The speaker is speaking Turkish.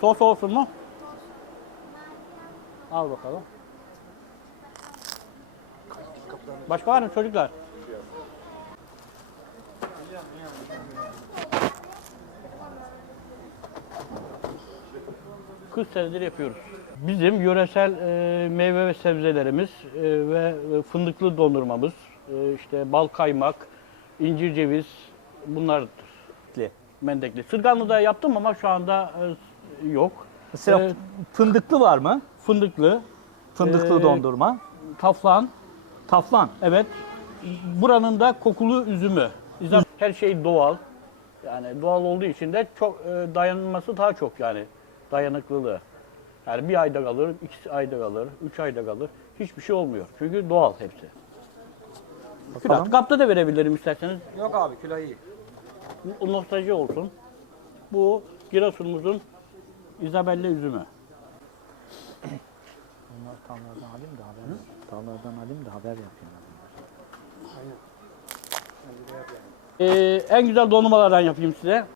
Sos olsun mu? Al bakalım. Başka var mı çocuklar? Kız senedir yapıyoruz. Bizim yöresel e, meyve ve sebzelerimiz e, ve e, fındıklı dondurmamız, e, işte bal kaymak, incir ceviz bunlardır. Mendekli. Sırganlı'da yaptım ama şu anda e, yok. Mesela Ee, fındıklı var mı? Fındıklı, Fındıklı Ee, dondurma. taflan, Taflan. evet. Buranın da kokulu üzümü. Zaten Her şey doğal. Yani doğal olduğu için de çok e, dayanması daha çok yani dayanıklılığı. Yani bir ayda kalır, iki ayda kalır, üç ayda kalır. Hiçbir şey olmuyor. Çünkü doğal hepsi. Bakalım. Külah, kapta da verebilirim isterseniz. Yok abi külah iyi. Bu nostalji olsun. Bu Giresun'umuzun İzabelle üzümü. Bunları tamlardan alayım da haber. Tamlardan alayım da haber yapayım. Ee, en güzel dondurmalardan yapayım size.